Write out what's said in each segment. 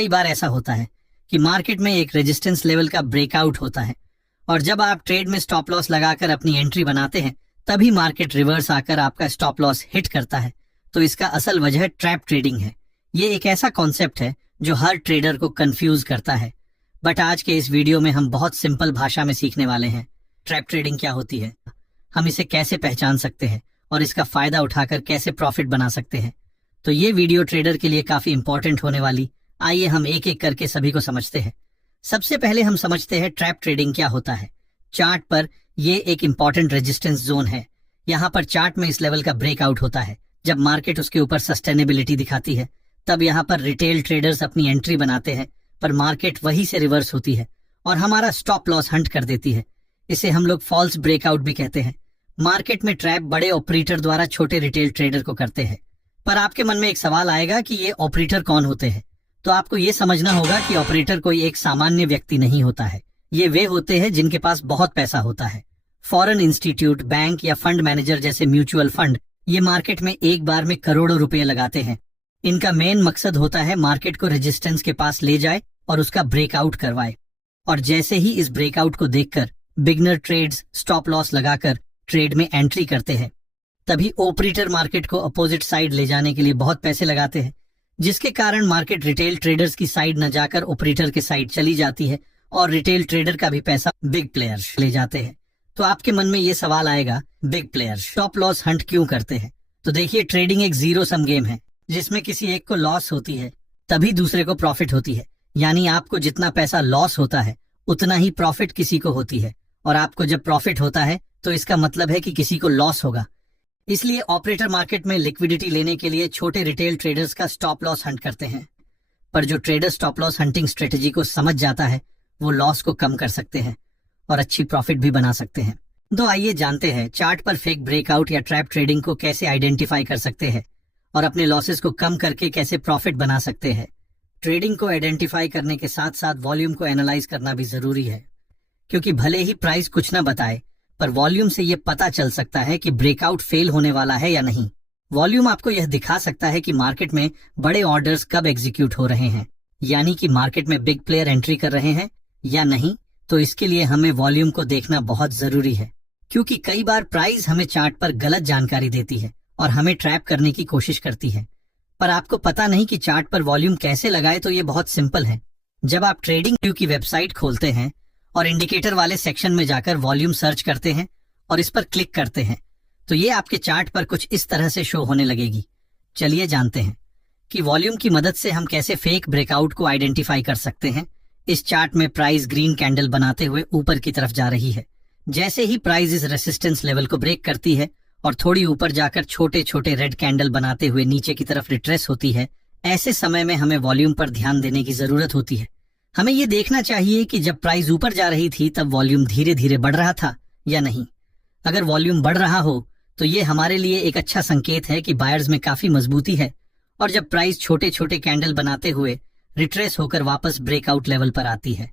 कई बार ऐसा होता है कि मार्केट में एक रेजिस्टेंस लेवल का ब्रेकआउट होता है और जब आप ट्रेड में स्टॉप लॉस लगाकर अपनी एंट्री बनाते हैं तभी मार्केट रिवर्स आकर आपका स्टॉप लॉस हिट करता है। तो इसका असल वजह ट्रैप ट्रेडिंग है। ये एक ऐसा कॉन्सेप्ट है जो हर ट्रेडर को कंफ्यूज करता है, बट आज के इस वीडियो में हम बहुत सिंपल भाषा में सीखने वाले हैं ट्रैप ट्रेडिंग क्या होती है, हम इसे कैसे पहचान सकते हैं और इसका फायदा उठाकर कैसे प्रॉफिट बना सकते हैं। तो ये वीडियो ट्रेडर के लिए काफी इंपॉर्टेंट होने वाली। आइए हम एक एक करके सभी को समझते हैं। सबसे पहले हम समझते हैं ट्रैप ट्रेडिंग क्या होता है। चार्ट पर ये एक इंपॉर्टेंट रेजिस्टेंस जोन है। यहाँ पर चार्ट में इस लेवल का ब्रेकआउट होता है। जब मार्केट उसके ऊपर सस्टेनेबिलिटी दिखाती है तब यहाँ पर रिटेल ट्रेडर्स अपनी एंट्री बनाते हैं, पर मार्केट वहीं से रिवर्स होती है और हमारा स्टॉप लॉस हंट कर देती है। इसे हम लोग फॉल्स ब्रेकआउट भी कहते हैं। मार्केट में ट्रैप बड़े ऑपरेटर द्वारा छोटे रिटेल ट्रेडर को करते हैं। पर आपके मन में एक सवाल आएगा कि ये ऑपरेटर कौन होते हैं। तो आपको ये समझना होगा कि ऑपरेटर कोई एक सामान्य व्यक्ति नहीं होता है। ये वे होते हैं जिनके पास बहुत पैसा होता है। फॉरेन इंस्टीट्यूट, बैंक या फंड मैनेजर जैसे म्यूचुअल फंड ये मार्केट में एक बार में करोड़ों रुपए लगाते हैं। इनका मेन मकसद होता है मार्केट को रेजिस्टेंस के पास ले जाए और उसका ब्रेकआउट करवाए। और जैसे ही इस ब्रेकआउट को देखकर बिगनर ट्रेड्स स्टॉप लॉस लगाकर ट्रेड में एंट्री करते हैं, तभी ऑपरेटर मार्केट को अपोजिट साइड ले जाने के लिए बहुत पैसे लगाते हैं, जिसके कारण मार्केट रिटेल ट्रेडर्स की साइड न जाकर ऑपरेटर के साइड चली जाती है और रिटेल ट्रेडर का भी पैसा बिग प्लेयर्स ले जाते हैं। तो आपके मन में ये सवाल आएगा, big players stop loss Hunt क्यों करते हैं? तो देखिए, ट्रेडिंग एक जीरो सम गेम है जिसमें किसी एक को लॉस होती है तभी दूसरे को प्रॉफिट होती है। यानी आपको जितना पैसा लॉस होता है उतना ही प्रॉफिट किसी को होती है, और आपको जब प्रॉफिट होता है तो इसका मतलब है कि किसी को लॉस होगा। इसलिए ऑपरेटर मार्केट में लिक्विडिटी लेने के लिए छोटे रिटेल ट्रेडर्स का स्टॉप लॉस हंट करते हैं। पर जो trader stop loss hunting strategy को समझ जाता है वो लॉस को कम कर सकते हैं और अच्छी प्रॉफिट भी बना सकते हैं। तो आइए जानते हैं चार्ट पर फेक ब्रेकआउट या ट्रैप ट्रेडिंग को कैसे आइडेंटिफाई कर सकते हैं और अपने लॉसेस को कम करके कैसे प्रॉफिट बना सकते हैं। ट्रेडिंग को आइडेंटिफाई करने के साथ साथ वॉल्यूम को एनालाइज करना भी जरूरी है, क्योंकि भले ही प्राइस कुछ न बताए पर वॉल्यूम से ये पता चल सकता है कि ब्रेकआउट फेल होने वाला है या नहीं। वॉल्यूम आपको यह दिखा सकता है कि मार्केट में बड़े ऑर्डर्स कब एग्जीक्यूट हो रहे हैं, यानी कि मार्केट में बिग प्लेयर एंट्री कर रहे हैं या नहीं। तो इसके लिए हमें वॉल्यूम को देखना बहुत जरूरी है, क्योंकि कई बार प्राइस हमें चार्ट पर गलत जानकारी देती है और हमें ट्रैप करने की कोशिश करती है। पर आपको पता नहीं कि चार्ट पर वॉल्यूम कैसे लगाए। तो ये बहुत सिंपल है। जब आप ट्रेडिंग व्यू की वेबसाइट खोलते हैं और इंडिकेटर वाले सेक्शन में जाकर वॉल्यूम सर्च करते हैं और इस पर क्लिक करते हैं तो ये आपके चार्ट पर कुछ इस तरह से शो होने लगेगी। चलिए जानते हैं कि वॉल्यूम की मदद से हम कैसे फेक ब्रेकआउट को आइडेंटिफाई कर सकते हैं। इस चार्ट में प्राइस ग्रीन कैंडल बनाते हुए ऊपर की तरफ जा रही है। जैसे ही प्राइस इस रेसिस्टेंस लेवल को ब्रेक करती है और थोड़ी ऊपर जाकर छोटे छोटे रेड कैंडल बनाते हुए नीचे की तरफ रिट्रेस होती है, ऐसे समय में हमें वॉल्यूम पर ध्यान देने की जरूरत होती है। हमें ये देखना चाहिए कि जब प्राइस ऊपर जा रही थी तब वॉल्यूम धीरे धीरे बढ़ रहा था या नहीं। अगर वॉल्यूम बढ़ रहा हो तो ये हमारे लिए एक अच्छा संकेत है कि बायर्स में काफी मजबूती है, और जब प्राइस छोटे छोटे कैंडल बनाते हुए रिट्रेस होकर वापस ब्रेकआउट लेवल पर आती है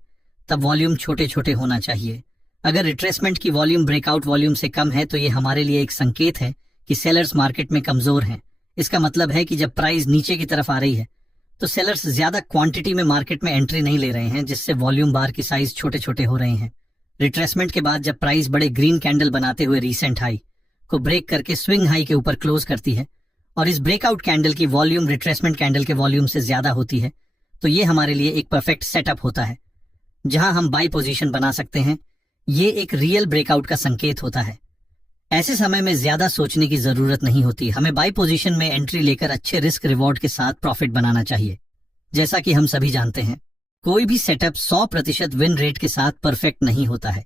तब वॉल्यूम छोटे छोटे होना चाहिए। अगर रिट्रेसमेंट की वॉल्यूम ब्रेकआउट वॉल्यूम से कम है तो ये हमारे लिए एक संकेत है कि सेलर्स मार्केट में कमजोर हैं। इसका मतलब है कि जब प्राइस नीचे की तरफ आ रही है तो सेलर्स ज्यादा क्वांटिटी में मार्केट में एंट्री नहीं ले रहे हैं, जिससे वॉल्यूम बार की साइज छोटे छोटे हो रहे हैं। रिट्रेसमेंट के बाद जब प्राइस बड़े ग्रीन कैंडल बनाते हुए रीसेंट हाई को ब्रेक करके स्विंग हाई के ऊपर क्लोज करती है और इस ब्रेकआउट कैंडल की वॉल्यूम रिट्रेसमेंट कैंडल के वॉल्यूम से ज्यादा होती है, तो ये हमारे लिए एक परफेक्ट सेटअप होता है जहां हम बाई पोजीशन बना सकते हैं। ये एक रियल ब्रेकआउट का संकेत होता है। ऐसे समय में ज्यादा सोचने की जरूरत नहीं होती। हमें बाई पोजीशन में एंट्री लेकर अच्छे रिस्क रिवॉर्ड के साथ प्रॉफिट बनाना चाहिए। जैसा कि हम सभी जानते हैं, कोई भी सेटअप 100% विन रेट के साथ परफेक्ट नहीं होता है,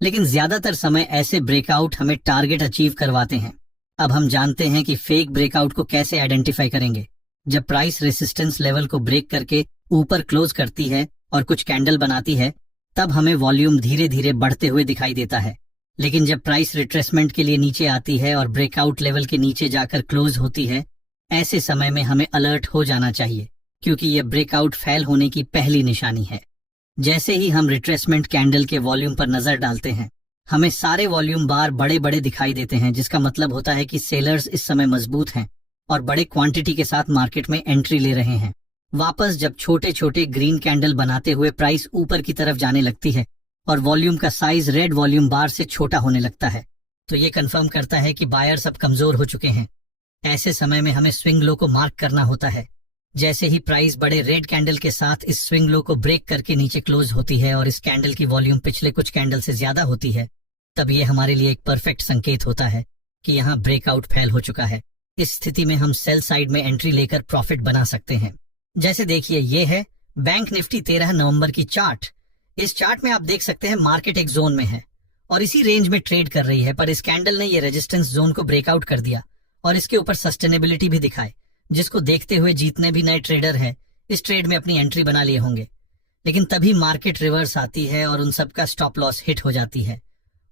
लेकिन ज्यादातर समय ऐसे ब्रेकआउट हमें टारगेट अचीव करवाते हैं। अब हम जानते हैं कि फेक ब्रेकआउट को कैसे आइडेंटिफाई करेंगे। जब प्राइस रेसिस्टेंस लेवल को ब्रेक करके ऊपर क्लोज करती है और कुछ कैंडल बनाती है तब हमें वॉल्यूम धीरे धीरे बढ़ते हुए दिखाई देता है, लेकिन जब प्राइस रिट्रेसमेंट के लिए नीचे आती है और ब्रेकआउट लेवल के नीचे जाकर क्लोज होती है, ऐसे समय में हमें अलर्ट हो जाना चाहिए, क्योंकि यह ब्रेकआउट फेल होने की पहली निशानी है। जैसे ही हम रिट्रेसमेंट कैंडल के वॉल्यूम पर नजर डालते हैं हमें सारे वॉल्यूम बार बड़े बड़े दिखाई देते हैं, जिसका मतलब होता है कि सेलर्स इस समय मजबूत हैं और बड़े क्वांटिटी के साथ मार्केट में एंट्री ले रहे हैं। वापस जब छोटे छोटे ग्रीन कैंडल बनाते हुए प्राइस ऊपर की तरफ जाने लगती है और वॉल्यूम का साइज रेड वॉल्यूम बार से छोटा होने लगता है, तो ये कंफर्म करता है कि बायर्स अब कमजोर हो चुके हैं। ऐसे समय में हमें स्विंग लो को मार्क करना होता है। जैसे ही प्राइस बड़े रेड कैंडल के साथ इस स्विंग लो को ब्रेक करके नीचे क्लोज होती है और इस कैंडल की वॉल्यूम पिछले कुछ कैंडल से ज्यादा होती है, तब ये हमारे लिए एक परफेक्ट संकेत होता है कि यहाँ ब्रेकआउट फेल हो चुका है। इस स्थिति में हम सेल साइड में एंट्री लेकर प्रॉफिट बना सकते हैं। जैसे देखिए, ये है बैंक निफ्टी 13 नवंबर की चार्ट। इस चार्ट में आप देख सकते हैं मार्केट एक जोन में है और इसी रेंज में ट्रेड कर रही है, पर इस कैंडल ने ये रेजिस्टेंस जोन को ब्रेकआउट कर दिया और इसके ऊपर सस्टेनेबिलिटी भी दिखाए, जिसको देखते हुए जितने भी नए ट्रेडर हैं इस ट्रेड में अपनी एंट्री बना लिए होंगे। लेकिन तभी मार्केट रिवर्स आती है और उन सबका स्टॉप लॉस हिट हो जाती है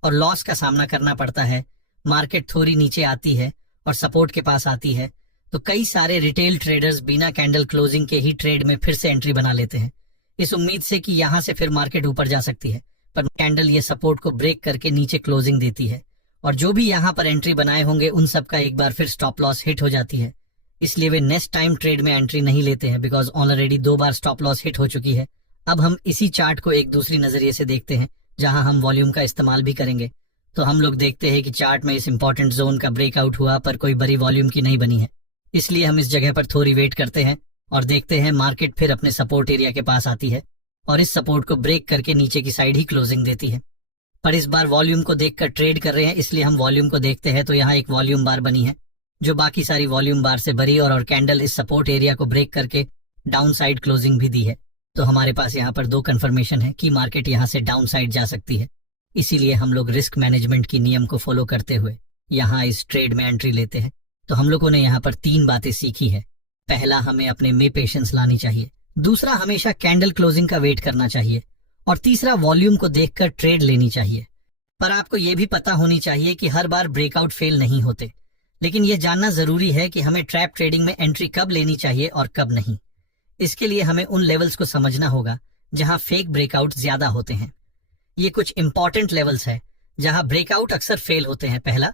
और लॉस का सामना करना पड़ता है। मार्केट थोड़ी नीचे आती है और सपोर्ट के पास आती है, तो कई सारे रिटेल ट्रेडर्स बिना कैंडल क्लोजिंग के ही ट्रेड में फिर से एंट्री बना लेते हैं, इस उम्मीद से कि यहाँ से फिर मार्केट ऊपर जा सकती है। पर कैंडल ये सपोर्ट को ब्रेक करके नीचे क्लोजिंग देती है और जो भी यहाँ पर एंट्री बनाए होंगे उन सबका एक बार फिर स्टॉप लॉस हिट हो जाती है। इसलिए वे नेक्स्ट टाइम ट्रेड में एंट्री नहीं लेते हैं, because already 2 bar stop loss hit हो चुकी है। अब हम इसी चार्ट को एक दूसरी नजरिए से देखते हैं, जहां हम वॉल्यूम का इस्तेमाल भी करेंगे। तो हम लोग देखते हैं कि चार्ट में इस इंपॉर्टेंट जोन का ब्रेकआउट हुआ, पर कोई बड़ी वॉल्यूम की नहीं बनी है। इसलिए हम इस जगह पर थोड़ी वेट करते हैं और देखते हैं मार्केट फिर अपने सपोर्ट एरिया के पास आती है और इस सपोर्ट को ब्रेक करके नीचे की साइड ही क्लोजिंग देती है। पर इस बार वॉल्यूम को देखकर ट्रेड कर रहे हैं, इसलिए हम वॉल्यूम को देखते हैं तो यहाँ एक वॉल्यूम बार बनी है जो बाकी सारी वॉल्यूम बार से भरी और कैंडल इस सपोर्ट एरिया को ब्रेक करके डाउन साइड क्लोजिंग भी दी है। तो हमारे पास यहाँ पर 2 कंफर्मेशन है कि मार्केट यहाँ से डाउन साइड जा सकती है। इसीलिए हम लोग रिस्क मैनेजमेंट की नियम को फॉलो करते हुए यहाँ इस ट्रेड में एंट्री लेते हैं। तो हम लोगों ने यहाँ पर 3 बातें सीखी है। पहला, हमें अपने में पेशेंस लानी चाहिए। दूसरा, हमेशा कैंडल क्लोजिंग का वेट करना चाहिए और तीसरा, वॉल्यूम को देखकर ट्रेड लेनी चाहिए। पर आपको ये भी पता होनी चाहिए कि हर बार ब्रेकआउट फेल नहीं होते, लेकिन ये जानना जरूरी है कि हमें ट्रैप ट्रेडिंग में एंट्री कब लेनी चाहिए और कब नहीं। इसके लिए हमें उन लेवल्स को समझना होगा जहां फेक ब्रेकआउट ज्यादा होते हैं। ये कुछ इंपॉर्टेंट लेवल्स है जहां ब्रेकआउट अक्सर फेल होते हैं। पहला,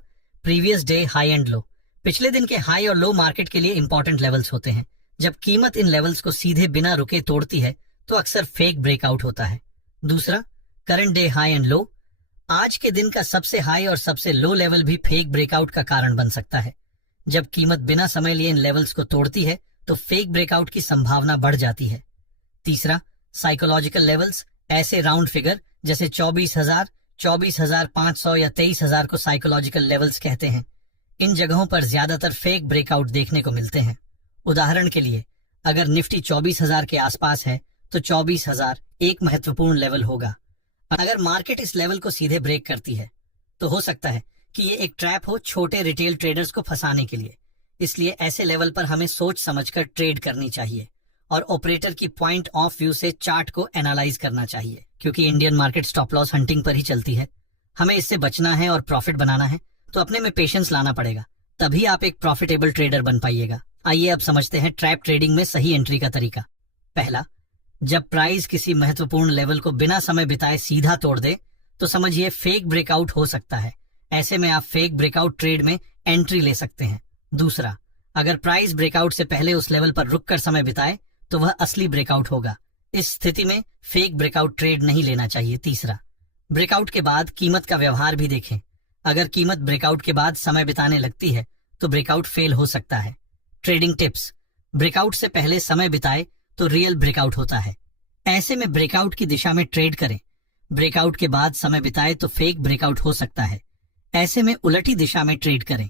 previous day high and low. पिछले दिन के हाई और लो मार्केट के लिए इंपॉर्टेंट लेवल्स होते हैं। जब कीमत इन लेवल्स को सीधे बिना रुके तोड़ती है तो अक्सर फेक ब्रेकआउट होता है। दूसरा, current day high and low. आज के दिन का सबसे हाई और सबसे लो लेवल भी फेक ब्रेकआउट का कारण बन सकता है। जब कीमत बिना समय लिए इन लेवल्स को तोड़ती है तो फेक ब्रेकआउट की संभावना बढ़ जाती है। तीसरा, साइकोलॉजिकल लेवल्स। ऐसे राउंड फिगर जैसे 24,000, 24,500 या 23,000 को साइकोलॉजिकल लेवल्स कहते हैं। इन जगहों पर ज्यादातर फेक ब्रेकआउट देखने को मिलते हैं। उदाहरण के लिए, अगर निफ्टी 24,000 के आसपास है तो 24,000 एक महत्वपूर्ण लेवल होगा। अगर मार्केट इस लेवल को सीधे ब्रेक करती है तो हो सकता है कि ये एक ट्रैप हो छोटे रिटेल ट्रेडर्स को फंसाने के लिए। इसलिए ऐसे लेवल पर हमें सोच समझकर ट्रेड करनी चाहिए और ऑपरेटर की पॉइंट ऑफ व्यू से चार्ट को एनालाइज करना चाहिए, क्योंकि Indian market stop loss hunting पर ही चलती है। हमें इससे बचना है और प्रॉफिट बनाना है, तो अपने में पेशेंस लाना पड़ेगा, तभी आप एक प्रॉफिटेबल ट्रेडर बन पाइएगा। आइए अब समझते हैं ट्रैप ट्रेडिंग में सही एंट्री का तरीका। पहला, जब प्राइस किसी महत्वपूर्ण लेवल को बिना समय बिताए सीधा तोड़ दे तो समझिए फेक ब्रेकआउट हो सकता है। ऐसे में आप फेक ब्रेकआउट ट्रेड में एंट्री ले सकते हैं। दूसरा, अगर प्राइस ब्रेकआउट से पहले उस लेवल पर रुककर समय बिताए तो वह असली ब्रेकआउट होगा। इस स्थिति में फेक ब्रेकआउट ट्रेड नहीं लेना चाहिए। तीसरा, ब्रेकआउट के बाद कीमत का व्यवहार भी देखें। अगर कीमत ब्रेकआउट के बाद समय बिताने लगती है तो ब्रेकआउट फेल हो सकता है। ट्रेडिंग टिप्स, ब्रेकआउट से पहले समय बिताए तो रियल ब्रेकआउट होता है। ऐसे में ब्रेकआउट की दिशा में ट्रेड करें। ब्रेकआउट के बाद समय बिताए तो फेक ब्रेकआउट हो सकता है। ऐसे में उलटी दिशा में ट्रेड करें।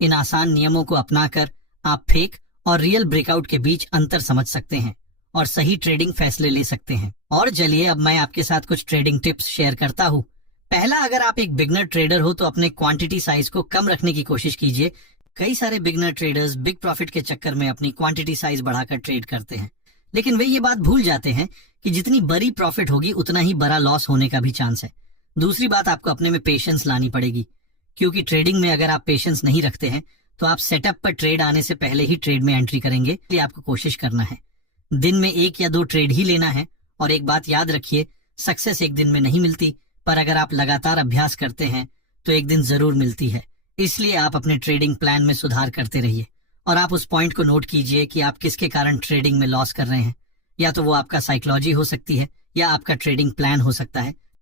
इन आसान नियमों को अपनाकर आप फेक और रियल ब्रेकआउट के बीच अंतर समझ सकते हैं और सही ट्रेडिंग फैसले ले सकते हैं। और चलिए अब मैं आपके साथ कुछ ट्रेडिंग टिप्स शेयर करता हूँ। पहला, अगर आप एक बिगनर ट्रेडर हो तो अपने क्वांटिटी साइज को कम रखने की कोशिश कीजिए। कई सारे बिगनर ट्रेडर्स बिग प्रॉफिट के चक्कर में अपनी क्वांटिटी साइज बढ़ाकर ट्रेड करते हैं, लेकिन वे ये बात भूल जाते हैं कि जितनी बड़ी प्रॉफिट होगी उतना ही बड़ा लॉस होने का भी चांस है। दूसरी बात, आपको अपने में पेशेंस लानी पड़ेगी, क्योंकि ट्रेडिंग में अगर आप पेशेंस नहीं रखते हैं तो आप सेटअप पर ट्रेड आने से पहले ही ट्रेड में एंट्री करेंगे। इसलिए आपको कोशिश करना है दिन में 1 या 2 ट्रेड ही लेना है। और एक बात याद रखिए, सक्सेस एक दिन में नहीं मिलती, पर अगर आप लगातार अभ्यास करते हैं तो एक दिन जरूर मिलती है। इसलिए आप अपने ट्रेडिंग प्लान में सुधार करते रहिए और आप उस पॉइंट को नोट कीजिए कि आप किसके कारण ट्रेडिंग में लॉस कर रहे हैं। या तो वो आपका साइकोलॉजी हो सकती है या आपका ट्रेडिंग प्लान हो सकता है